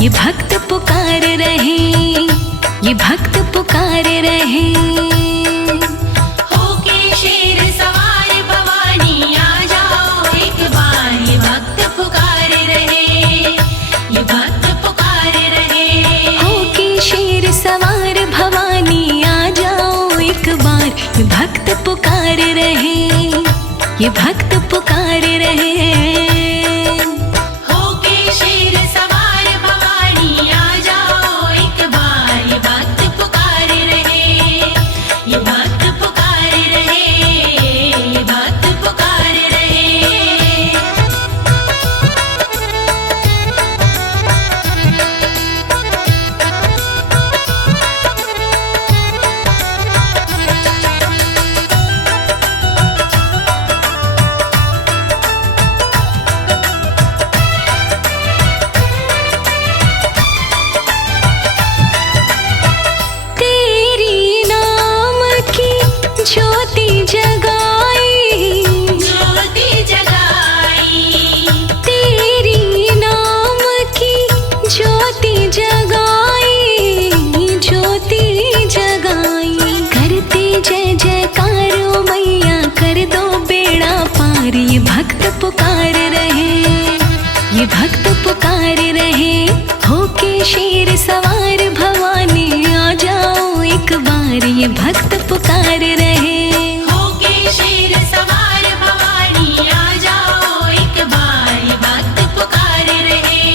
ये भक्त पुकार रहे, ये भक्त पुकार रहे। होके शेर सवार भवानी आ जाओ एक बार, ये भक्त पुकार रहे, ये भक्त पुकार रहे। होके शेर सवार भवानी आ जाओ एक बार, ये भक्त पुकार रहे, ये भक्त पुकार रहे। होके शेर सवार भवानी आ जाओ एक बार, ये भक्त पुकार रहे, ये भक्त पुकार रहे, ये भक्त पुकार रहे। ज्योति जगाई, ज्योति जगाई, तेरी नाम की ज्योति जगाई, ज्योति जगाई। करते जय जयकारो मैया, कर दो बेड़ा पार। ये भक्त पुकार रहे, ये भक्त पुकार रहे। होके शेर सवार भवानी आ जाओ एक बार, ये भक्त पुकार रहे। होके शेर सवार भवानी आ जाओ एक बार, ये भक्त पुकार रहे।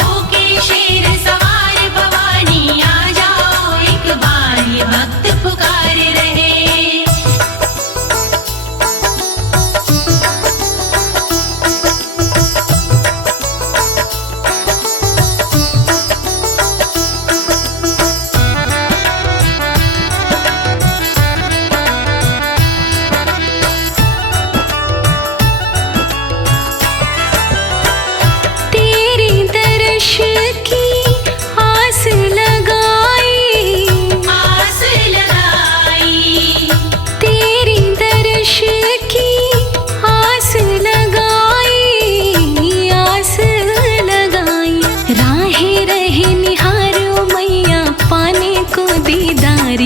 होके शेर सवार भवानी आ जाओ एक बार, ये भक्त पुकार रहे।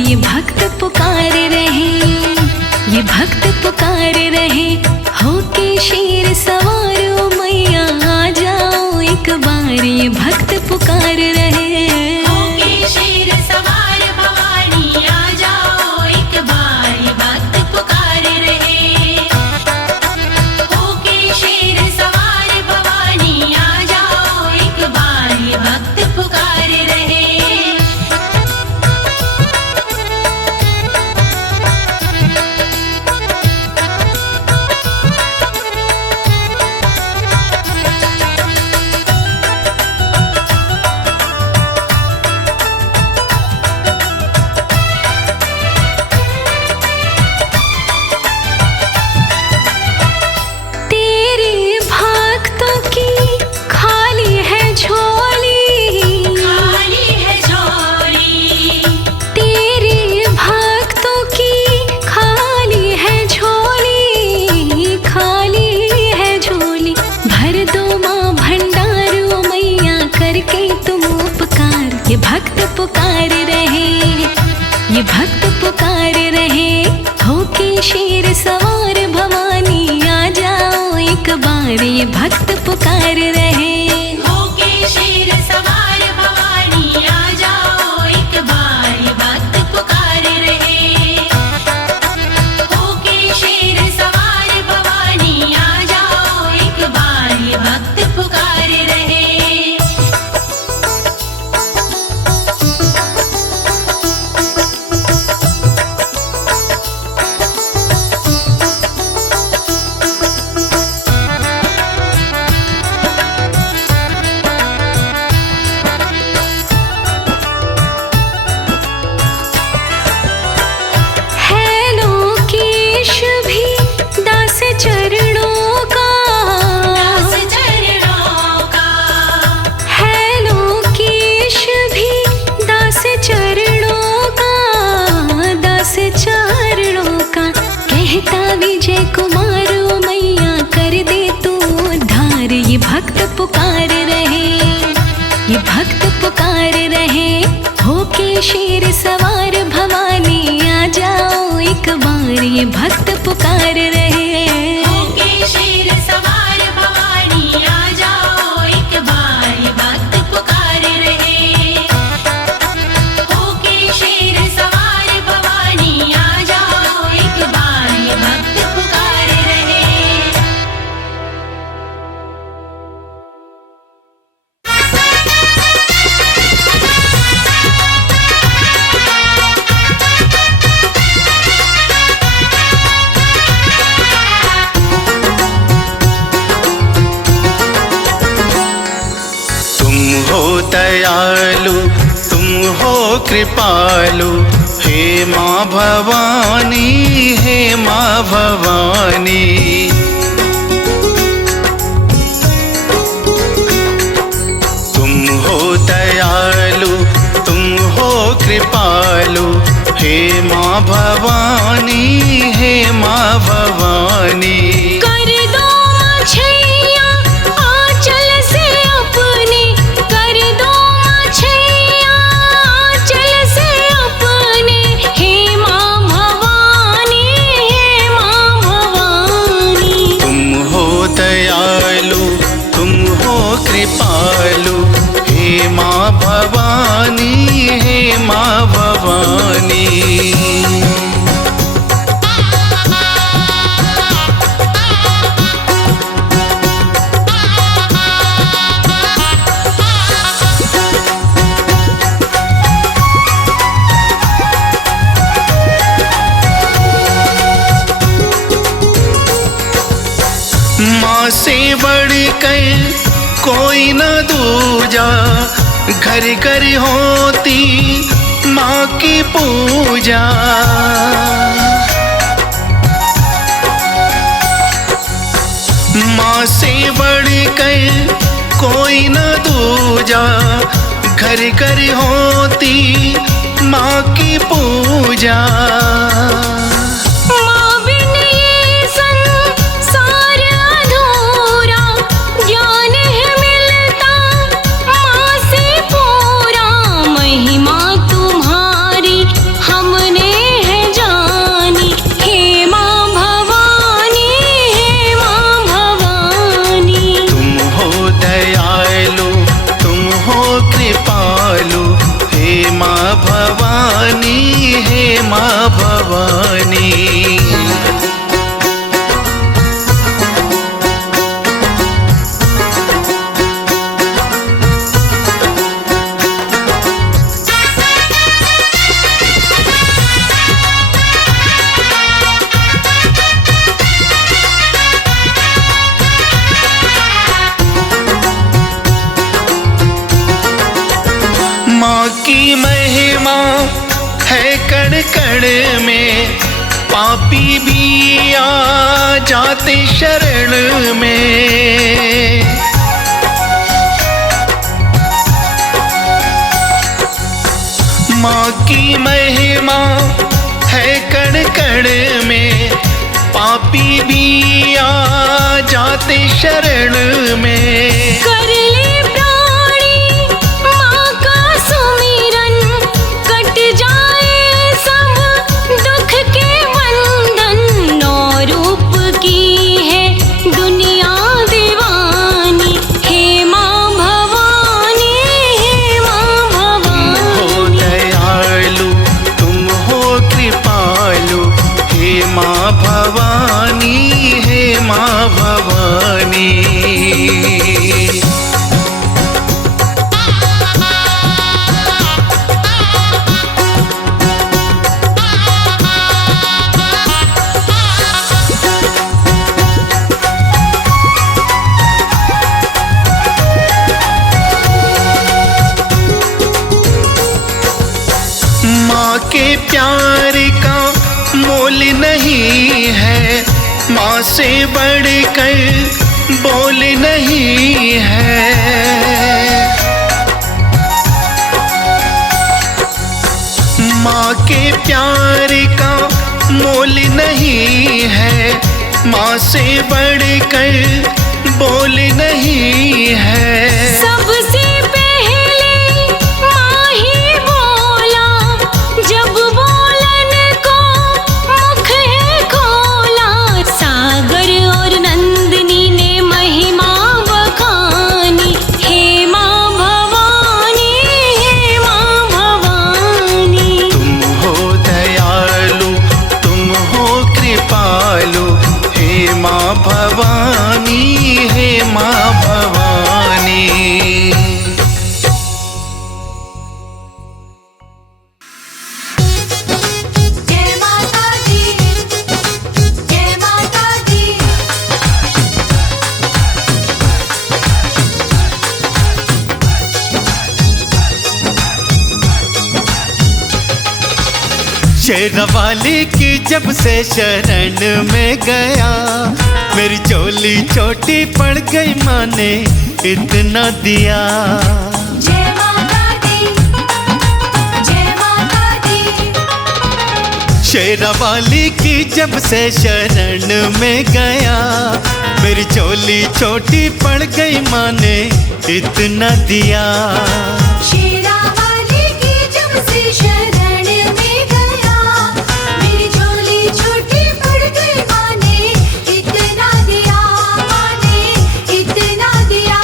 ये भक्त पुकार रहे, ये भक्त पुकार रहे। होके शेर सवार मैया आ जाओ एक बार, ये भक्त पुकार रहे। होके शेर सवार भवानी आ जाओ एक बार, ये भक्त पुकार रहे। होके शेर सवार भवानी आ जाओ एक बार, ये भक्त पुकार रहे। ये भक्त पुकार रहे, ये भक्त पुकार रहे। होके शेर सवार भवानी आ जाओ एक बार, ये भक्त पुकार रहे। होके शेर सवार भवानी आ जाओ एक बार, ये भक्त पुकार रहे। होके शेर सवार भवानी आ जाओ एक बार, ये भक्त पुकार रहे। शेर सवार भवानी आ जाओ एक बार, ये भक्त पुकार रहे। होके शेर सवार भवानी आ जाओ एक बार, ये भक्त पुकार रहे। होके शेर सवार भवानी आ जाओ एक बार, ये भक्त पुकार रहे। दयालु तुम हो कृपालु, हे माँ भवानी, हे माँ भवानी। तुम हो दयालु तुम हो कृपालु, हे माँ भवानी, हे माँ भवानी। कृपालु हे माँ भवानी, हे माँ भवानी। माँ से बढ़कर कोई न दूजा, घर घर होती माँ की पूजा। माँ से बढ़कर कोई न दूजा, घर घर होती माँ की पूजा। भवानी हे माँ भवानी। माँ की महिमा है कण कण में, पापी भी आ जाते शरण में। माँ की महिमा है कण कण में, पापी भी आ जाते शरण में। माँ भवानी हे माँ भवानी। माँ के प्यार का मोल नहीं है, माँ से बढ़कर बोल नहीं है। माँ के प्यार का मोल नहीं है, माँ से बढ़कर बोल नहीं है। सबसे पहले माँ ही बोला, शेरावाली की जब से शरण में गया, मेरी झोली छोटी पड़ गई, माँ ने इतना दिया। जय माता दी, जय माता दी। शेरावाली की जब से शरण में गया, मेरी झोली छोटी पड़ गई, माँ ने इतना दिया। शेरावाली की जब से शरण में गया, मेरी झोली छोटी पड़ गई, माँ ने इतना दिया, माँ ने इतना दिया।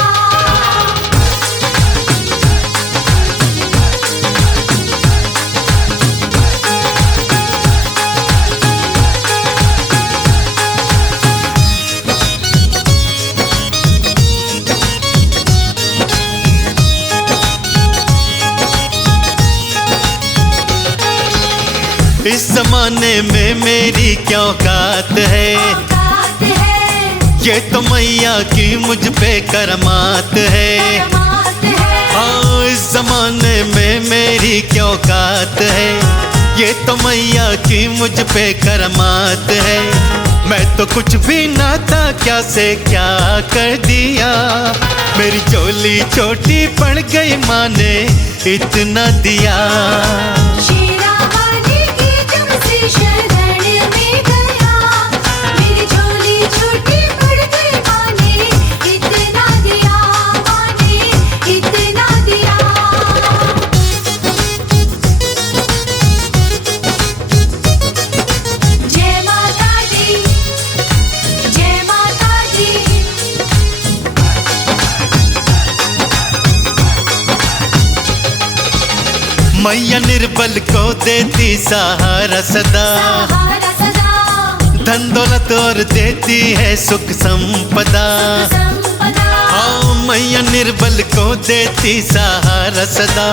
इस जमाने में मेरी क्या औकात है, औकात है, ये तो मैया की मुझ पे करमात है। करमात है। हाँ, इस जमाने में मेरी क्या औकात है, ये तो मैया की मुझ पे करमात है। मैं तो कुछ भी ना था, क्या से क्या कर दिया, मेरी झोली छोटी पड़ गई, माँ ने इतना दिया। शेरावाली की जब से शरण में गया, मेरी झोली छोटी पड़ गई, माँ ने इतना दिया, माँ ने इतना दिया। जय माता दी, जय माता दी। मैया निर्बल को देती सहारा सदा, सहारा सदा, धन दौलत और देती है सुख संपदा। संपदा। हाँ, मैया निर्बल को देती सहारा सदा,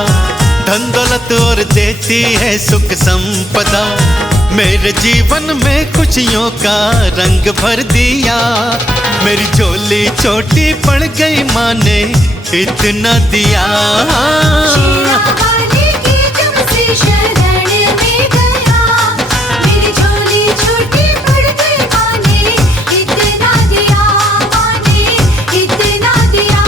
धन दौलत और देती है सुख संपदा। मेरे जीवन में खुशियों का रंग भर दिया, मेरी झोली छोटी पड़ गई, माँ ने इतना दिया। शेरावाली की जब से शरण में गया, मेरी झोली छोटी पड़ गई, माँ ने इतना दिया, माँ ने इतना दिया।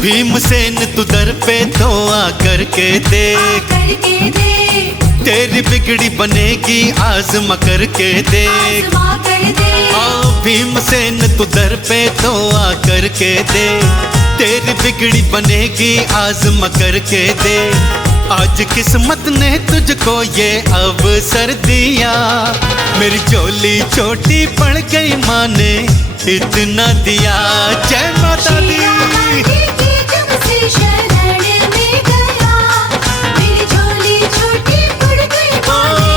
भीमसेन तू दर पे तो आकर के देख, करके दे, तेरी बिगड़ी बनेगी आजमा करके देख। आजमा कर दे। हाँ, भीमसेन तू दर पे तो आकर के दे, तेरी बिगड़ी बनेगी आजमा करके दे। आज किस्मत ने तुझको ये अवसर दिया, मेरी झोली छोटी पड़ गई, माँ ने इतना दिया। जय माता दी। शेरावाली की जब से शरण में गया, मेरी झोली छोटी पड़ गई, माँ ने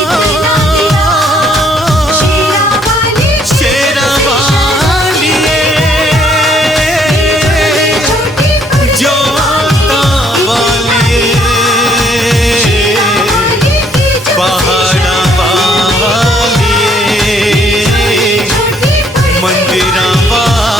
इतना दिया। शेरावाली की जब से शेरावाली छोटी पड़ गई, जोता वाली शेरावाली की जब से पहाड़ा वाली छोटी पड़ गई, मंदिरा वाली।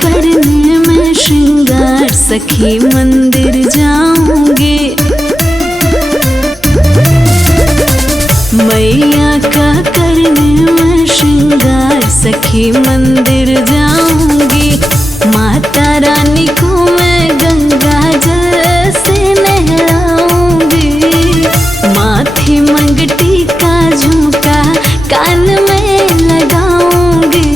करने मैं श्रृंगार सखी मंदिर जाऊंगी। मैया का करने मैं श्रृंगार सखी मंदिर जाऊंगी। माता रानी को मैं गंगा जल से नहलाऊंगी। माथे मंगटी का झुमका कान में लगाऊंगी।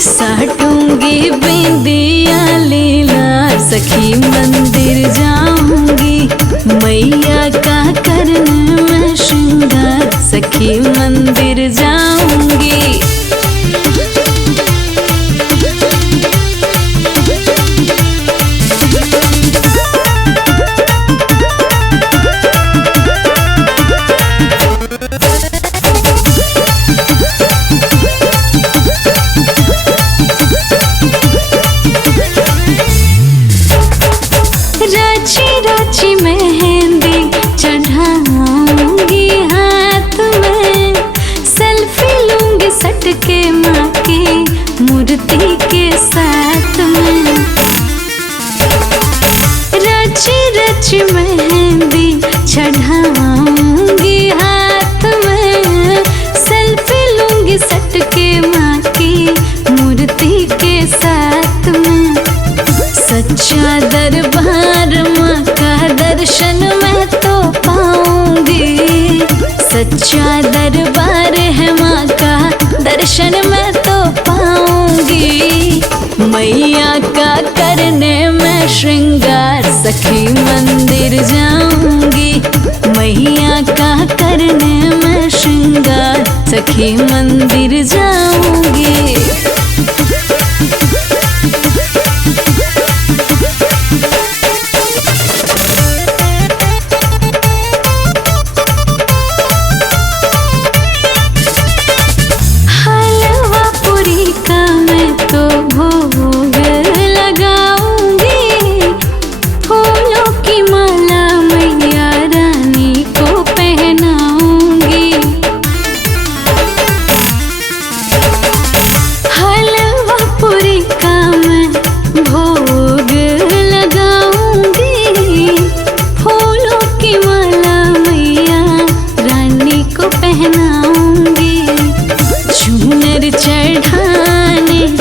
साटूंगी बिंदिया लीला सखी मंदिर जाऊंगी। मैया का करने मैं श्रृंगार सखी मंदिर जाऊंगी। राची राची मेहंदी चढ़ाऊंगी हाथ में। सेल्फी लूंगी सटके माँ की मूर्ति के साथ में। राची राची मेहंदी चढ़ाऊंगी हाथ में। सेल्फी लूंगी सटके माँ की मूर्ति के साथ में। सच्चा दरबार माँ का दर्शन मैं तो पाऊंगी। सच्चा दरबार है माँ का दर्शन मैं तो पाऊंगी। मैया का करने मैं श्रृंगार सखी मंदिर जाऊंगी। मैया का करने मैं श्रृंगार सखी मंदिर जाऊंगी।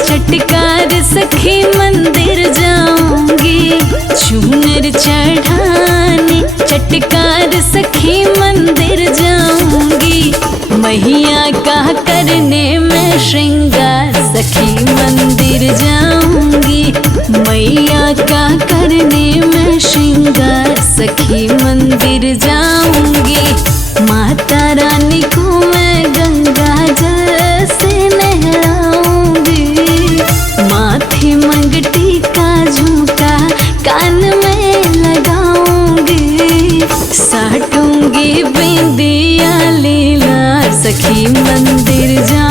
चटकार सखी मंदिर जाऊंगी। चूनर चढ़ाने चटकार सखी मंदिर जाऊंगी। मैया का करने में श्रृंगार सखी मंदिर जाऊंगी। मैया का करने में श्रृंगार सखी मंदिर जाऊंगी। माता रानी को मैं गंगा जल से नहलाऊंगी। माथे मंगटी का झुमका कान में लगाऊंगी। साटूंगी बिंदिया लीला सखी मंदिर जा